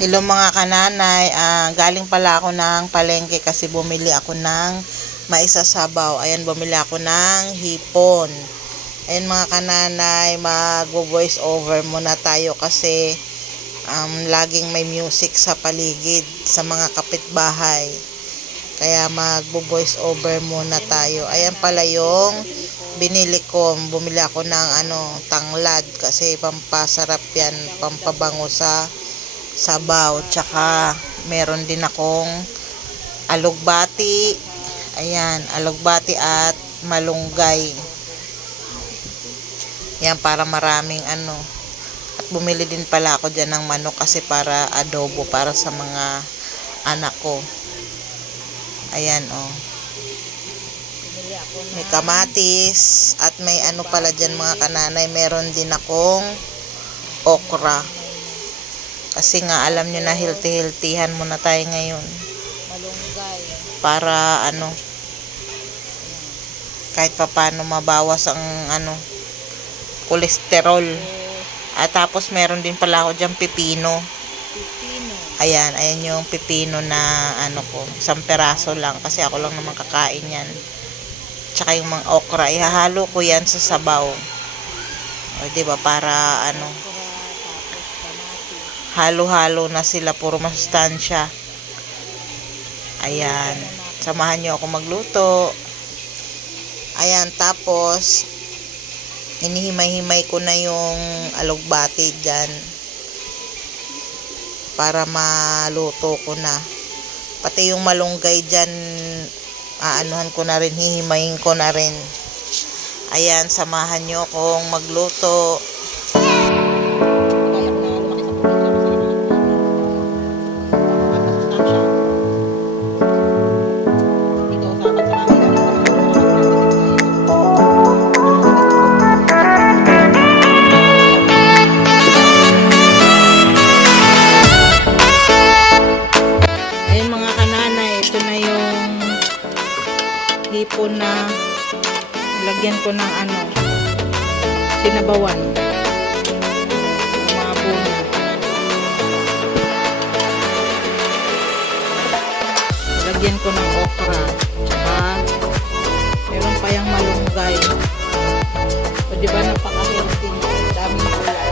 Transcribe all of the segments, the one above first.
Hello mga kananay, galing pala ako ng palengke kasi bumili ako ng maisasabaw. Ayan, bumili ako ng hipon. Ayan mga kananay, mag-voice over muna tayo kasi laging may music sa paligid sa mga kapitbahay. Kaya mag-voice over muna tayo. Ayan pala yung binili ko. Bumili ako ng tanglad kasi pampasarap yan, pampabango sa sabaw. Tsaka meron din akong alugbati. Ayan, alugbati at malunggay. Yan, para maraming At bumili din pala ako dyan ng manok kasi para adobo para sa mga anak ko. Ayan, oh. May kamatis at may pala dyan mga kananay. Meron din akong okra. Kasi nga alam nyo na healthy-healthyhan muna tayo ngayon. Malunggay. Para kahit papaano mabawas ang kolesterol. At tapos meron din pala ako dyan pipino. Ayan yung pipino na ko, isang peraso lang kasi ako lang naman kakain yan. Tsaka yung mga okra, ihahalo ko yan sa sabaw. O diba, para halo-halo na sila, puro masustansya. Ayan, samahan nyo ako magluto. Ayan, tapos inihimay-himay ko na yung alugbati dyan para maluto ko na. Pati yung malunggay dyan, aanuhan ko na rin, hihimayin ko na rin. Ayan, samahan nyo akong magluto. Hipon na lagyan ko ng sinabawan, mga buna. Lagyan ko ng okra, tsaka meron pa yung malunggay. O diba, napaka-healthy, daming kulay.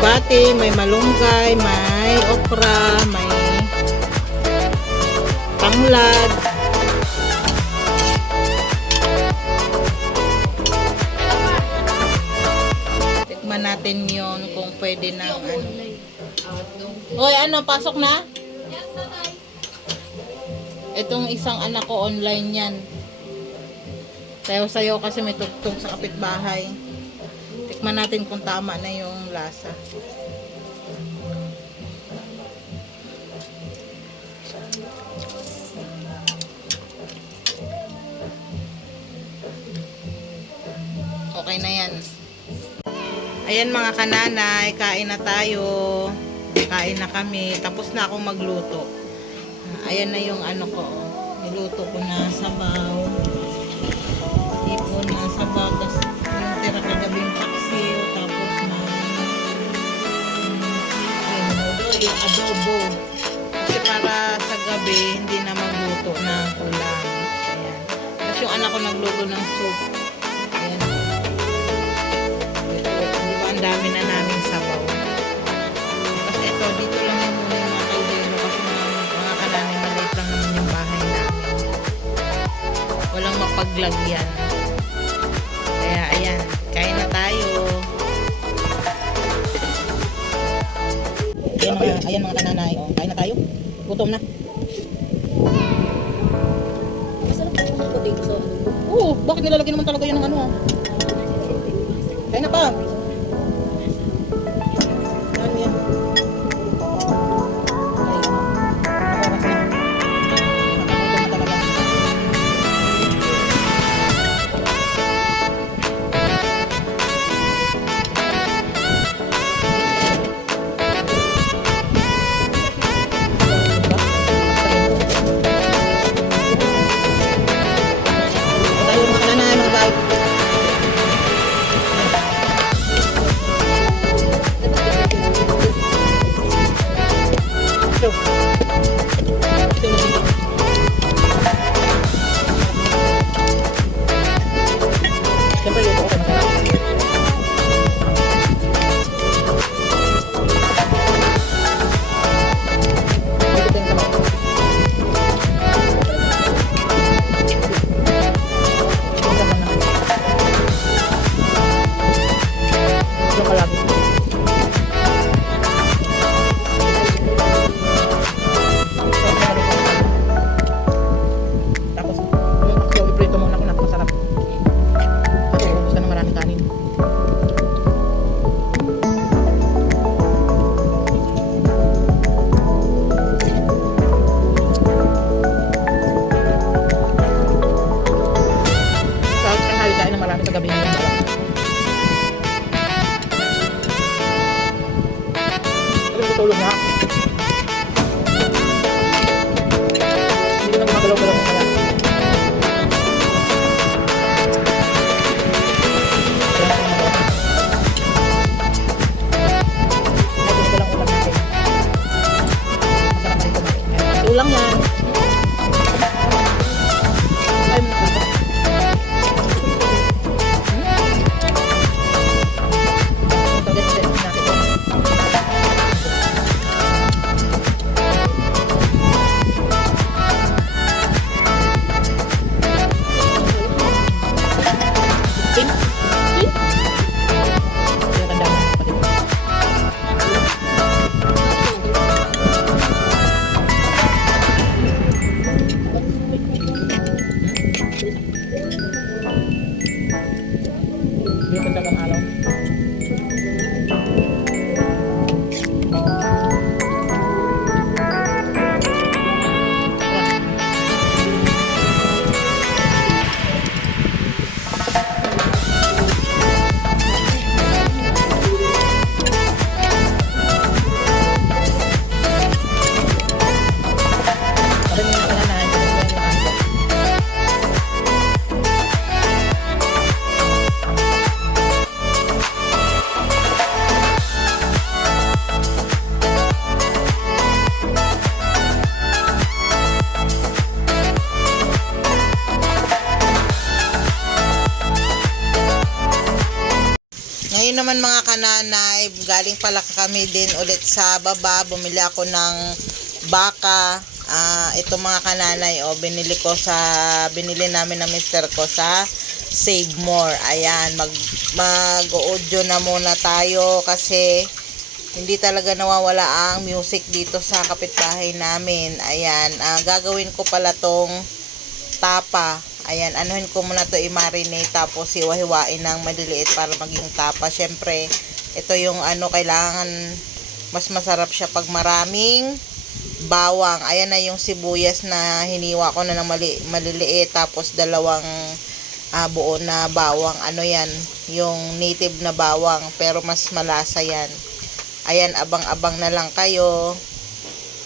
Bati, may malunggay, may okra, may tanglad. Tikman natin yon kung pwede na Hoy, pasok na? Itong isang anak ko online yan. Sayo-sayo kasi may tugtog sa kapitbahay. Tikman natin kung tama na yung lasa. Okay na yan. Ayan mga kananay, kain na tayo. Kain na kami. Tapos na akong magluto. Ayan na yung ko. Niluto ko na sabaw. Hipon na sabaw. Tapos yung tira kagabing paksiw. Tapos na yung adobo. Kasi para sa gabi, hindi na magluto ng ulam. Ayan. Tapos yung anak ko nagluto ng soup. Ayan. Diba, ang dami na namin sabaw. Kasi ito, dito lang yung muna yung mga kaldero. Kasi mga kananay, maliit lang naman yung bahay namin. Walang mapaglagyan. Kaya, ayan. Kain na tayo. Ayan mga kananay. Kain na tayo. Gutom na. Masarap po mga dito sa Oo, bakit nilalagyan naman talaga yan ng Kain na pa. Ano yan? Oras na. Nakagutom na talaga. naman mga kananay, galing pala kami din ulit sa baba. Bumili ako ng baka. Ito mga kananay, binili namin ng mister ko sa Save More. Ayan, mag-audio na muna tayo kasi hindi talaga nawawala ang music dito sa kapitbahay namin. Ayan, gagawin ko pala tong tapa. Ayan, anuhin ko muna to i-marinate tapos hiwa-hiwain ng maliliit para maging tapa. Syempre, ito yung kailangan mas masarap siya pag maraming bawang. Ayan na yung sibuyas na hiniwa ko na ng maliliit tapos dalawang buo na bawang. Ano yan? Yung native na bawang pero mas malasa yan. Ayan, abang-abang na lang kayo.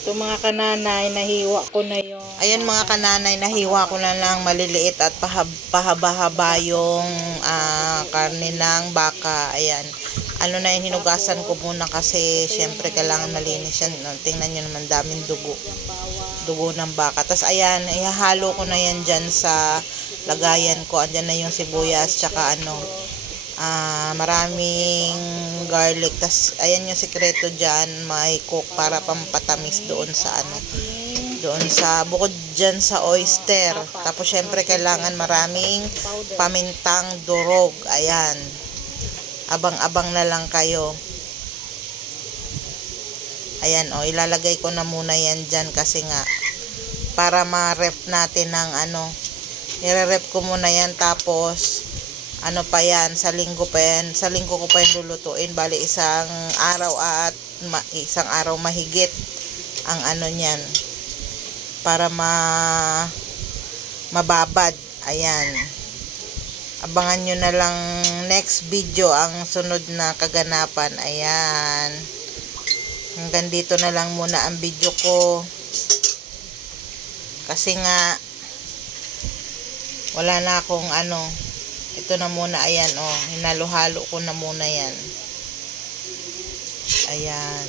Ito mga kananay, nahiwa ko na yung... Ayan mga kananay, nahiwa ko na lang maliliit at pahaba-haba yung karne ng baka. Ayan. Ano na yun, hinugasan ko muna kasi syempre kailangan malinis yan. Tingnan nyo naman, daming dugo ng baka. Tapos ayan, ihahalo ko na yan dyan sa lagayan ko. Andyan na yung sibuyas, tsaka maraming garlic. Tas ayan yung sikreto dyan, may cook para pampatamis doon sa bukod dyan sa oyster. Tapos syempre kailangan maraming pamintang durog. Ayan, abang-abang na lang kayo. Ayan, ilalagay ko na muna yan dyan kasi nga para ma-rep natin ng nire-rep ko muna yan. Tapos pa yan, sa linggo ko pa yan lulutuin. Bali isang araw mahigit ang niyan para mababad. Ayan, abangan nyo na lang next video ang sunod na kaganapan. Ayan, hanggang dito na lang muna ang video ko kasi nga wala na akong ito na muna. Ayan, hinalo-halo ko na muna yan. Ayan.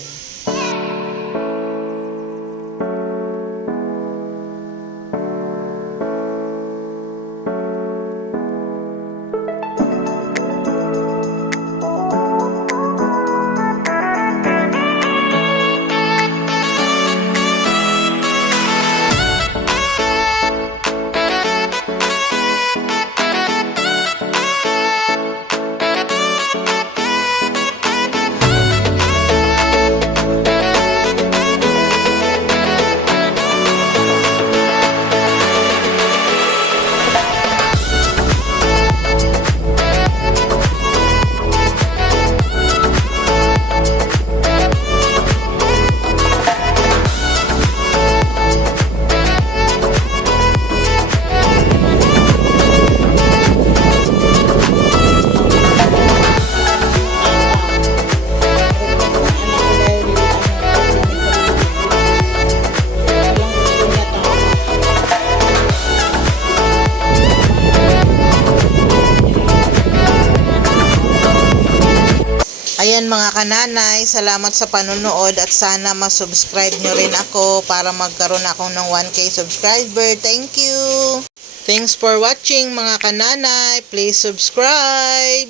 Ayan mga kananay, salamat sa panonood at sana ma-subscribe nyo rin ako para magkaroon ako ng 1K subscriber. Thank you! Thanks for watching mga kananay. Please subscribe!